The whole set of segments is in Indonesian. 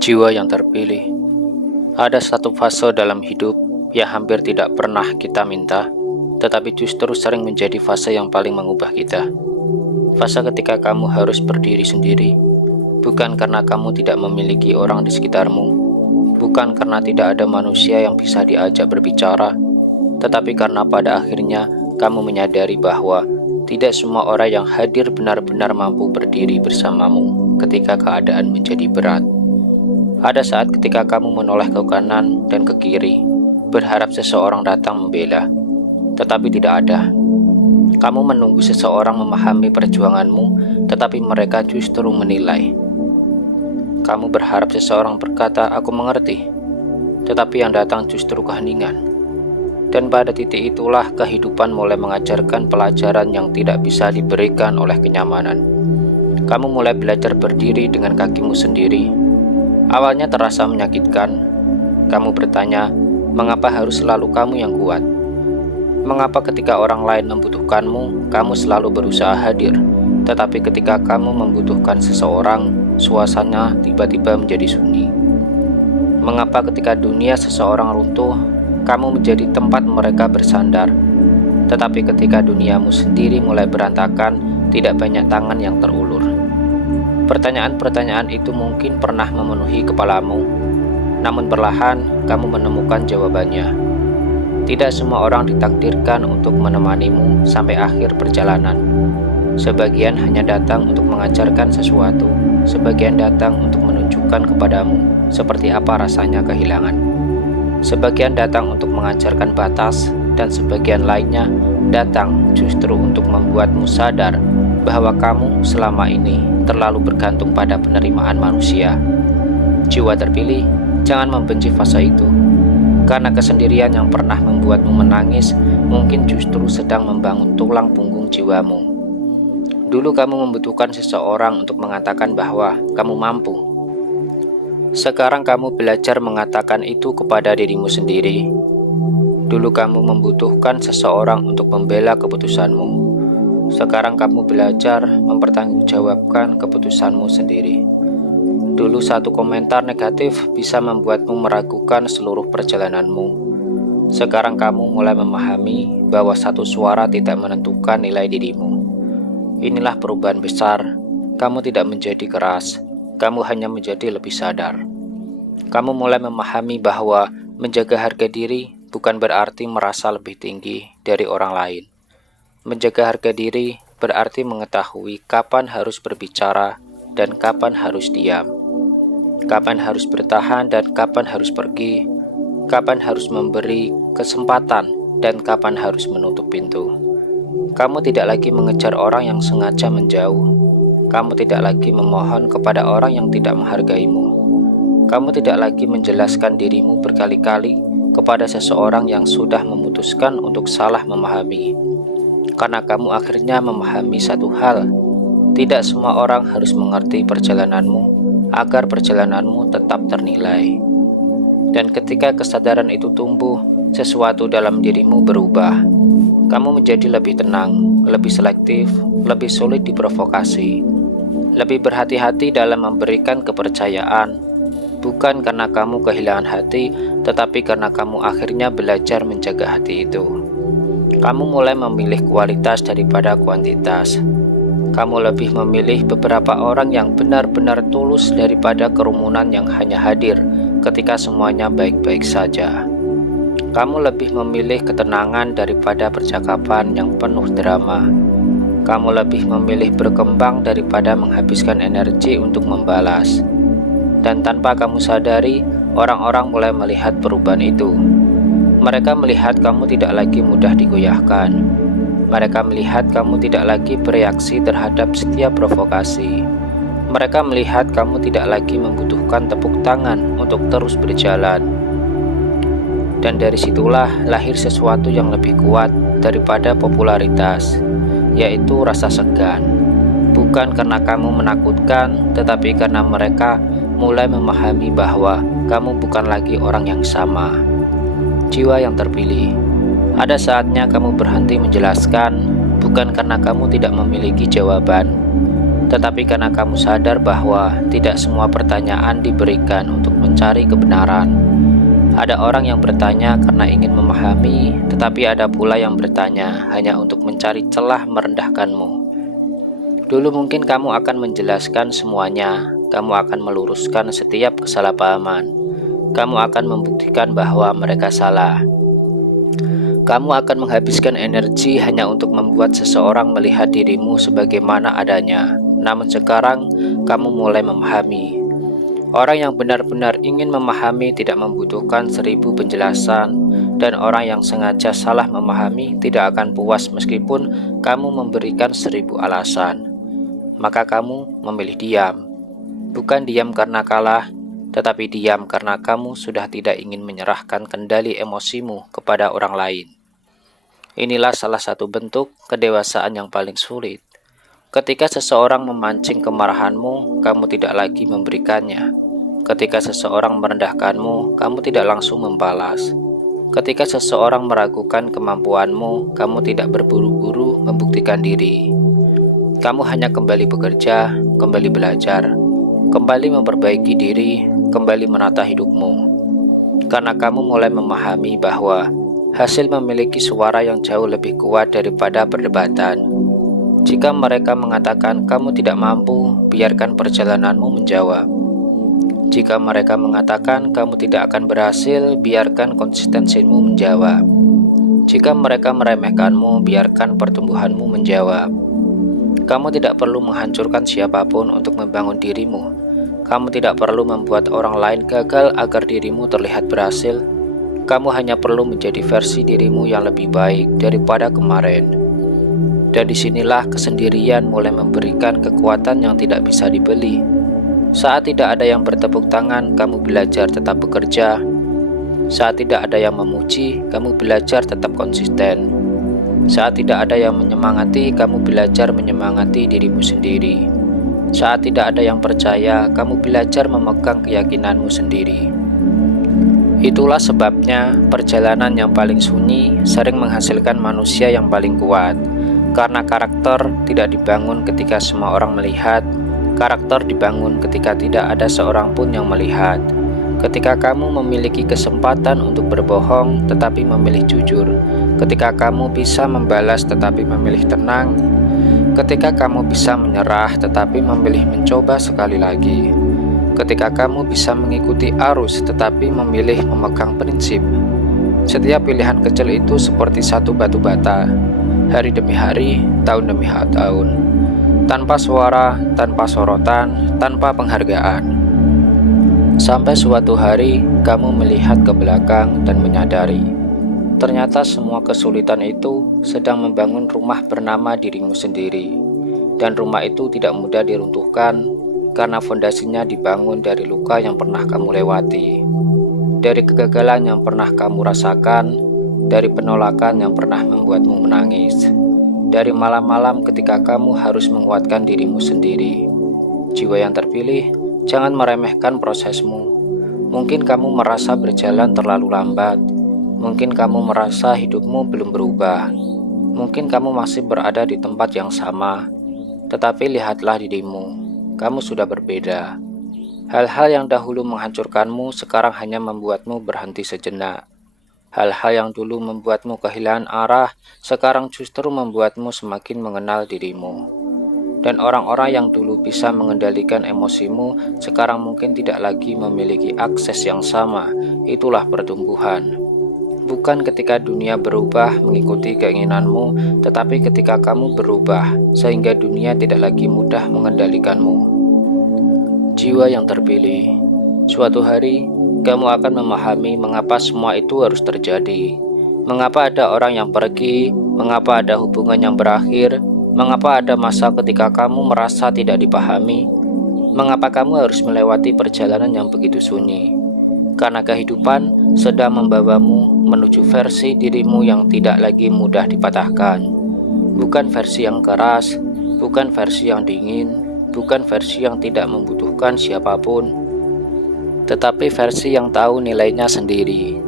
Jiwa yang terpilih. Ada satu fase dalam hidup yang hampir tidak pernah kita minta, tetapi justru sering menjadi fase yang paling mengubah kita. Fase ketika kamu harus berdiri sendiri, bukan karena kamu tidak memiliki orang di sekitarmu, bukan karena tidak ada manusia yang bisa diajak berbicara, tetapi karena pada akhirnya kamu menyadari bahwa tidak semua orang yang hadir benar-benar mampu berdiri bersamamu ketika keadaan menjadi berat. Ada saat ketika kamu menoleh ke kanan dan ke kiri, berharap seseorang datang membela, tetapi tidak ada. Kamu menunggu seseorang memahami perjuanganmu, tetapi mereka justru menilai. Kamu berharap seseorang berkata, "Aku mengerti," tetapi yang datang justru keheningan. Dan pada titik itulah kehidupan mulai mengajarkan pelajaran yang tidak bisa diberikan oleh kenyamanan. Kamu mulai belajar berdiri dengan kakimu sendiri. Awalnya terasa menyakitkan. Kamu bertanya, mengapa harus selalu kamu yang kuat? Mengapa ketika orang lain membutuhkanmu, kamu selalu berusaha hadir, tetapi ketika kamu membutuhkan seseorang, suasana tiba-tiba menjadi sunyi? Mengapa ketika dunia seseorang runtuh, kamu menjadi tempat mereka bersandar, tetapi ketika duniamu sendiri mulai berantakan, tidak banyak tangan yang terulur? Pertanyaan-pertanyaan itu mungkin pernah memenuhi kepalamu, namun perlahan kamu menemukan jawabannya. Tidak semua orang ditakdirkan untuk menemanimu sampai akhir perjalanan. Sebagian hanya datang untuk mengajarkan sesuatu, sebagian datang untuk menunjukkan kepadamu seperti apa rasanya kehilangan. Sebagian datang untuk mengajarkan batas, dan sebagian lainnya datang justru untuk membuatmu sadar bahwa kamu selama ini terlalu bergantung pada penerimaan manusia. Jiwa terpilih, jangan membenci fase itu, karena kesendirian yang pernah membuatmu menangis mungkin justru sedang membangun tulang punggung jiwamu. Dulu kamu membutuhkan seseorang untuk mengatakan bahwa kamu mampu. Sekarang kamu belajar mengatakan itu kepada dirimu sendiri. Dulu kamu membutuhkan seseorang untuk membela keputusanmu. Sekarang kamu belajar mempertanggungjawabkan keputusanmu sendiri. Dulu satu komentar negatif bisa membuatmu meragukan seluruh perjalananmu. Sekarang kamu mulai memahami bahwa satu suara tidak menentukan nilai dirimu. Inilah perubahan besar. Kamu tidak menjadi keras, kamu hanya menjadi lebih sadar. Kamu mulai memahami bahwa menjaga harga diri bukan berarti merasa lebih tinggi dari orang lain. Menjaga harga diri berarti mengetahui kapan harus berbicara dan kapan harus diam, kapan harus bertahan dan kapan harus pergi, kapan harus memberi kesempatan dan kapan harus menutup pintu. Kamu tidak lagi mengejar orang yang sengaja menjauh. Kamu tidak lagi memohon kepada orang yang tidak menghargaimu. Kamu tidak lagi menjelaskan dirimu berkali-kali kepada seseorang yang sudah memutuskan untuk salah memahami. Karena kamu akhirnya memahami satu hal, tidak semua orang harus mengerti perjalananmu agar perjalananmu tetap ternilai. Dan ketika kesadaran itu tumbuh, sesuatu dalam dirimu berubah. Kamu menjadi lebih tenang, lebih selektif, lebih sulit diprovokasi, lebih berhati-hati dalam memberikan kepercayaan, bukan karena kamu kehilangan hati, tetapi karena kamu akhirnya belajar menjaga hati itu. Kamu mulai memilih kualitas daripada kuantitas. Kamu lebih memilih beberapa orang yang benar-benar tulus daripada kerumunan yang hanya hadir ketika semuanya baik-baik saja. Kamu lebih memilih ketenangan daripada percakapan yang penuh drama. Kamu lebih memilih berkembang daripada menghabiskan energi untuk membalas. Dan tanpa kamu sadari, orang-orang mulai melihat perubahan itu. Mereka melihat kamu tidak lagi mudah digoyahkan. Mereka melihat kamu tidak lagi bereaksi terhadap setiap provokasi. Mereka melihat kamu tidak lagi membutuhkan tepuk tangan untuk terus berjalan. Dan dari situlah lahir sesuatu yang lebih kuat daripada popularitas, yaitu rasa segan. Bukan karena kamu menakutkan, tetapi karena mereka mulai memahami bahwa kamu bukan lagi orang yang sama. Jiwa yang terpilih. Ada saatnya kamu berhenti menjelaskan, bukan karena kamu tidak memiliki jawaban, Tetapi karena kamu sadar bahwa tidak semua pertanyaan diberikan untuk mencari kebenaran. Ada orang yang bertanya karena ingin memahami, tetapi ada pula yang bertanya hanya untuk mencari celah merendahkanmu. Dulu mungkin kamu akan menjelaskan semuanya, kamu akan meluruskan setiap kesalahpahaman, kamu akan membuktikan bahwa mereka salah. Kamu akan menghabiskan energi hanya untuk membuat seseorang melihat dirimu sebagaimana adanya. Namun sekarang, kamu mulai memahami. Orang yang benar-benar ingin memahami tidak membutuhkan 1000 penjelasan, dan orang yang sengaja salah memahami tidak akan puas meskipun kamu memberikan 1000 alasan. Maka kamu memilih diam. Bukan diam karena kalah, tetapi diam karena kamu sudah tidak ingin menyerahkan kendali emosimu kepada orang lain. Inilah salah satu bentuk kedewasaan yang paling sulit. Ketika seseorang memancing kemarahanmu, kamu tidak lagi memberikannya. Ketika seseorang merendahkanmu, kamu tidak langsung membalas. Ketika seseorang meragukan kemampuanmu, kamu tidak berburu-buru membuktikan diri. Kamu hanya kembali bekerja, kembali belajar, kembali memperbaiki diri, kembali menata hidupmu. Karena kamu mulai memahami bahwa hasil memiliki suara yang jauh lebih kuat daripada perdebatan. Jika mereka mengatakan kamu tidak mampu, biarkan perjalananmu menjawab. Jika mereka mengatakan kamu tidak akan berhasil, biarkan konsistensimu menjawab. Jika mereka meremehkanmu, biarkan pertumbuhanmu menjawab. Kamu tidak perlu menghancurkan siapapun untuk membangun dirimu. Kamu tidak perlu membuat orang lain gagal agar dirimu terlihat berhasil. Kamu hanya perlu menjadi versi dirimu yang lebih baik daripada kemarin. Dan disinilah kesendirian mulai memberikan kekuatan yang tidak bisa dibeli. Saat tidak ada yang bertepuk tangan, kamu belajar tetap bekerja. Saat tidak ada yang memuji, kamu belajar tetap konsisten. Saat tidak ada yang menyemangati, kamu belajar menyemangati dirimu sendiri. Saat tidak ada yang percaya, kamu belajar memegang keyakinanmu sendiri. Itulah sebabnya perjalanan yang paling sunyi sering menghasilkan manusia yang paling kuat. Karena karakter tidak dibangun ketika semua orang melihat, karakter dibangun ketika tidak ada seorang pun yang melihat. Ketika kamu memiliki kesempatan untuk berbohong tetapi memilih jujur, ketika kamu bisa membalas tetapi memilih tenang, ketika kamu bisa menyerah tetapi memilih mencoba sekali lagi, ketika kamu bisa mengikuti arus tetapi memilih memegang prinsip. Setiap pilihan kecil itu seperti satu batu bata, hari demi hari, tahun demi tahun, tanpa suara, tanpa sorotan, tanpa penghargaan. Sampai suatu hari, kamu melihat ke belakang dan menyadari, ternyata semua kesulitan itu sedang membangun rumah bernama dirimu sendiri. Dan rumah itu tidak mudah diruntuhkan, karena fondasinya dibangun dari luka yang pernah kamu lewati, dari kegagalan yang pernah kamu rasakan, dari penolakan yang pernah membuatmu menangis, dari malam-malam ketika kamu harus menguatkan dirimu sendiri. Jiwa yang terpilih, jangan meremehkan prosesmu. Mungkin kamu merasa berjalan terlalu lambat. Mungkin kamu merasa hidupmu belum berubah. Mungkin kamu masih berada di tempat yang sama. Tetapi lihatlah dirimu, kamu sudah berbeda. Hal-hal yang dahulu menghancurkanmu sekarang hanya membuatmu berhenti sejenak. Hal-hal yang dulu membuatmu kehilangan arah sekarang justru membuatmu semakin mengenal dirimu. Dan orang-orang yang dulu bisa mengendalikan emosimu sekarang mungkin tidak lagi memiliki akses yang sama. Itulah pertumbuhan. Bukan ketika dunia berubah mengikuti keinginanmu, tetapi ketika kamu berubah sehingga dunia tidak lagi mudah mengendalikanmu. Jiwa yang terpilih, suatu hari kamu akan memahami mengapa semua itu harus terjadi. Mengapa ada orang yang pergi, mengapa ada hubungan yang berakhir, mengapa ada masa ketika kamu merasa tidak dipahami? Mengapa kamu harus melewati perjalanan yang begitu sunyi? Karena kehidupan sedang membawamu menuju versi dirimu yang tidak lagi mudah dipatahkan. Bukan versi yang keras, bukan versi yang dingin, bukan versi yang tidak membutuhkan siapapun, tetapi versi yang tahu nilainya sendiri.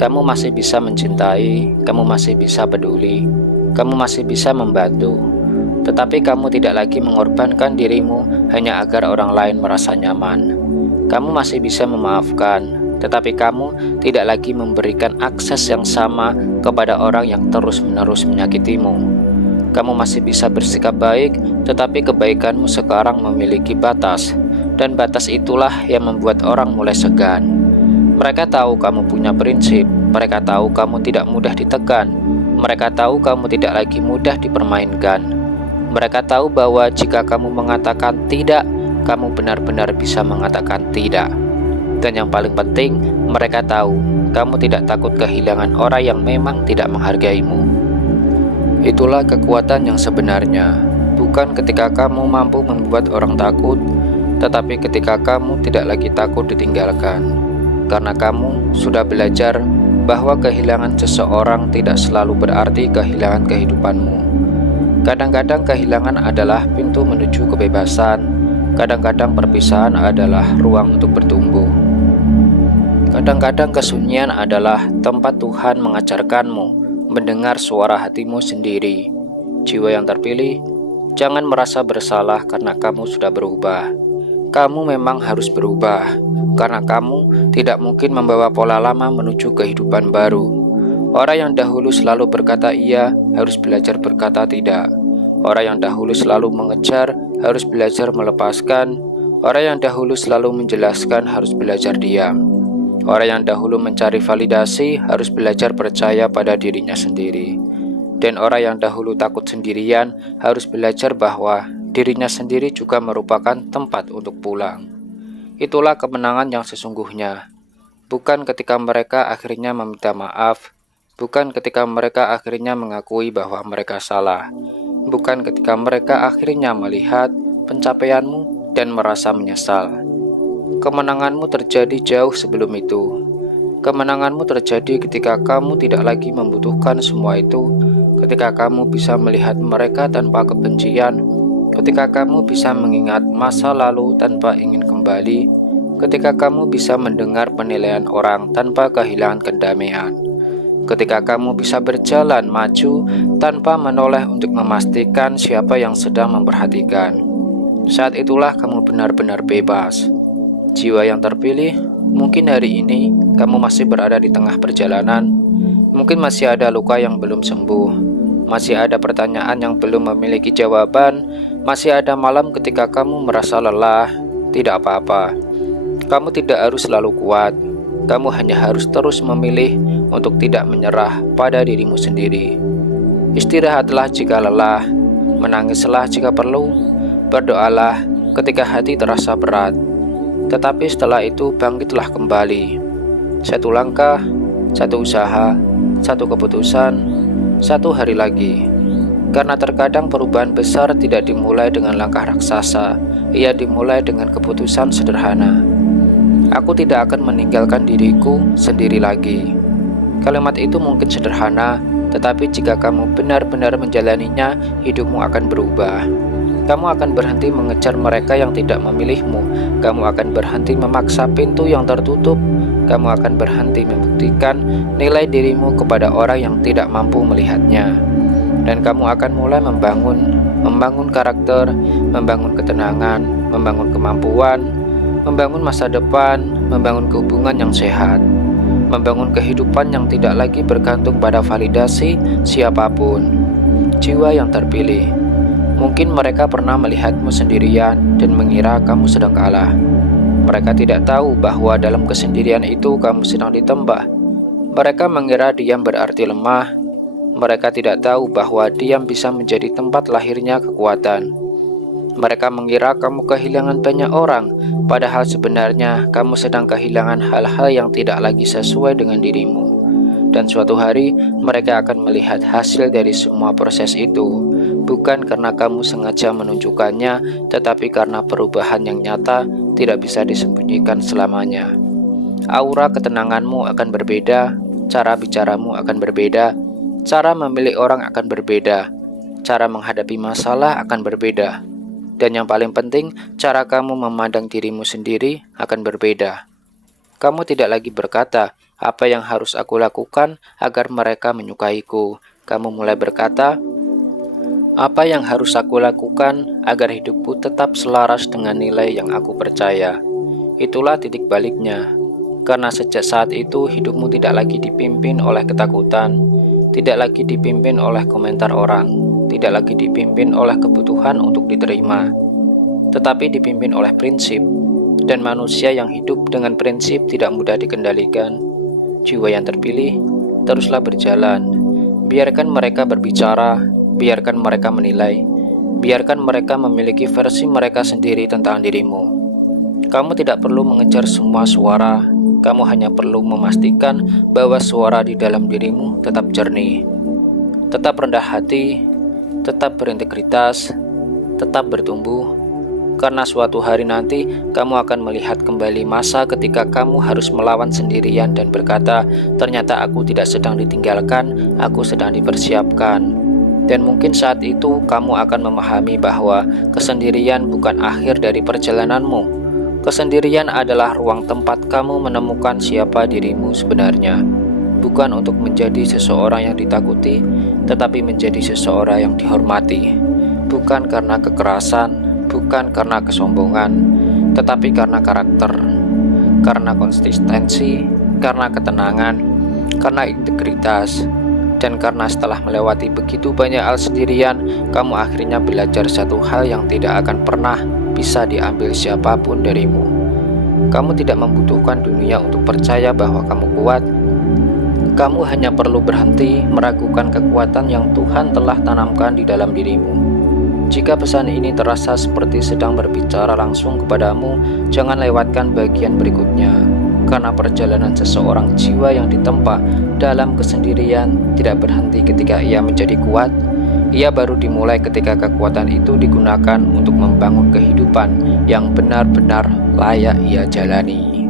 Kamu masih bisa mencintai, kamu masih bisa peduli, kamu masih bisa membantu. tetapi kamu tidak lagi mengorbankan dirimu hanya agar orang lain merasa nyaman. Kamu masih bisa memaafkan, tetapi kamu tidak lagi memberikan akses yang sama kepada orang yang terus-menerus menyakitimu. Kamu masih bisa bersikap baik, tetapi kebaikanmu sekarang memiliki batas, dan batas itulah yang membuat orang mulai segan. Mereka tahu kamu punya prinsip, mereka tahu kamu tidak mudah ditekan, mereka tahu kamu tidak lagi mudah dipermainkan. Mereka tahu bahwa jika kamu mengatakan tidak, kamu benar-benar bisa mengatakan tidak. Dan yang paling penting, mereka tahu kamu tidak takut kehilangan orang yang memang tidak menghargaimu. Itulah kekuatan yang sebenarnya, bukan ketika kamu mampu membuat orang takut, tetapi ketika kamu tidak lagi takut ditinggalkan. Karena kamu sudah belajar bahwa kehilangan seseorang tidak selalu berarti kehilangan kehidupanmu. Kadang-kadang kehilangan adalah pintu menuju kebebasan, kadang-kadang perpisahan adalah ruang untuk bertumbuh. Kadang-kadang kesunyian adalah tempat Tuhan mengajarkanmu mendengar suara hatimu sendiri. Jiwa yang terpilih, jangan merasa bersalah karena kamu sudah berubah. Kamu memang harus berubah, karena kamu tidak mungkin membawa pola lama menuju kehidupan baru. Orang yang dahulu selalu berkata iya, harus belajar berkata tidak. Orang yang dahulu selalu mengejar, harus belajar melepaskan. Orang yang dahulu selalu menjelaskan, harus belajar diam. Orang yang dahulu mencari validasi harus belajar percaya pada dirinya sendiri. Dan orang yang dahulu takut sendirian harus belajar bahwa dirinya sendiri juga merupakan tempat untuk pulang. Itulah kemenangan yang sesungguhnya. Bukan ketika mereka akhirnya meminta maaf, bukan ketika mereka akhirnya mengakui bahwa mereka salah, bukan ketika mereka akhirnya melihat pencapaianmu dan merasa menyesal. Kemenanganmu terjadi jauh sebelum itu. Kemenanganmu terjadi ketika kamu tidak lagi membutuhkan semua itu, ketika kamu bisa melihat mereka tanpa kebencian, ketika kamu bisa mengingat masa lalu tanpa ingin kembali, ketika kamu bisa mendengar penilaian orang tanpa kehilangan kedamaian, ketika kamu bisa berjalan maju tanpa menoleh untuk memastikan siapa yang sedang memperhatikan. Saat itulah kamu benar-benar bebas. Jiwa yang terpilih, mungkin hari ini kamu masih berada di tengah perjalanan, mungkin masih ada luka yang belum sembuh, masih ada pertanyaan yang belum memiliki jawaban, masih ada malam ketika kamu merasa lelah. Tidak apa-apa, kamu tidak harus selalu kuat, kamu hanya harus terus memilih untuk tidak menyerah pada dirimu sendiri. Istirahatlah jika lelah, menangislah jika perlu, berdoalah ketika hati terasa berat. Tetapi setelah itu bangkitlah kembali. Satu langkah, satu usaha, satu keputusan, satu hari lagi. Karena terkadang perubahan besar tidak dimulai dengan langkah raksasa, ia dimulai dengan keputusan sederhana. Aku tidak akan meninggalkan diriku sendiri lagi. Kalimat itu mungkin sederhana, tetapi jika kamu benar-benar menjalaninya, hidupmu akan berubah. Kamu akan berhenti mengejar mereka yang tidak memilihmu. Kamu akan berhenti memaksa pintu yang tertutup. Kamu akan berhenti membuktikan nilai dirimu kepada orang yang tidak mampu melihatnya. Dan kamu akan mulai membangun karakter, membangun ketenangan, membangun kemampuan, membangun masa depan, membangun hubungan yang sehat, membangun kehidupan yang tidak lagi bergantung pada validasi siapapun. Jiwa yang terpilih. Mungkin mereka pernah melihatmu sendirian dan mengira kamu sedang kalah. Mereka tidak tahu bahwa dalam kesendirian itu kamu sedang ditembak. Mereka mengira diam berarti lemah. Mereka tidak tahu bahwa diam bisa menjadi tempat lahirnya kekuatan. Mereka mengira kamu kehilangan banyak orang, padahal sebenarnya kamu sedang kehilangan hal-hal yang tidak lagi sesuai dengan dirimu. Dan suatu hari mereka akan melihat hasil dari semua proses itu. Bukan karena kamu sengaja menunjukkannya, tetapi karena perubahan yang nyata tidak bisa disembunyikan selamanya. Aura ketenanganmu akan berbeda, cara bicaramu akan berbeda, cara memilih orang akan berbeda, cara menghadapi masalah akan berbeda. Dan yang paling penting, cara kamu memandang dirimu sendiri akan berbeda. Kamu tidak lagi berkata, apa yang harus aku lakukan agar mereka menyukaiku. Kamu mulai berkata, Apa yang harus aku lakukan agar hidupku tetap selaras dengan nilai yang aku percaya? Itulah titik baliknya. Karena sejak saat itu hidupmu tidak lagi dipimpin oleh ketakutan, tidak lagi dipimpin oleh komentar orang, tidak lagi dipimpin oleh kebutuhan untuk diterima, tetapi dipimpin oleh prinsip. Dan manusia yang hidup dengan prinsip tidak mudah dikendalikan. Jiwa yang terpilih, teruslah berjalan. Biarkan mereka berbicara, biarkan mereka menilai, biarkan mereka memiliki versi mereka sendiri tentang dirimu. Kamu tidak perlu mengejar semua suara, kamu hanya perlu memastikan bahwa suara di dalam dirimu tetap jernih, tetap rendah hati, tetap berintegritas, tetap bertumbuh. Karena suatu hari nanti kamu akan melihat kembali masa ketika kamu harus melawan sendirian dan berkata, ternyata aku tidak sedang ditinggalkan, aku sedang dipersiapkan. Dan mungkin saat itu kamu akan memahami bahwa kesendirian bukan akhir dari perjalananmu. Kesendirian adalah ruang tempat kamu menemukan siapa dirimu sebenarnya. Bukan untuk menjadi seseorang yang ditakuti, tetapi menjadi seseorang yang dihormati. Bukan karena kekerasan, bukan karena kesombongan, tetapi karena karakter, karena konsistensi, karena ketenangan, karena integritas, dan karena setelah melewati begitu banyak hal sendirian, kamu akhirnya belajar satu hal yang tidak akan pernah bisa diambil siapapun darimu. Kamu tidak membutuhkan dunia untuk percaya bahwa kamu kuat. Kamu hanya perlu berhenti meragukan kekuatan yang Tuhan telah tanamkan di dalam dirimu. Jika pesan ini terasa seperti sedang berbicara langsung kepadamu, jangan lewatkan bagian berikutnya. Karena perjalanan seseorang jiwa yang ditempa dalam kesendirian tidak berhenti ketika ia menjadi kuat. Ia baru dimulai ketika kekuatan itu digunakan untuk membangun kehidupan yang benar-benar layak ia jalani.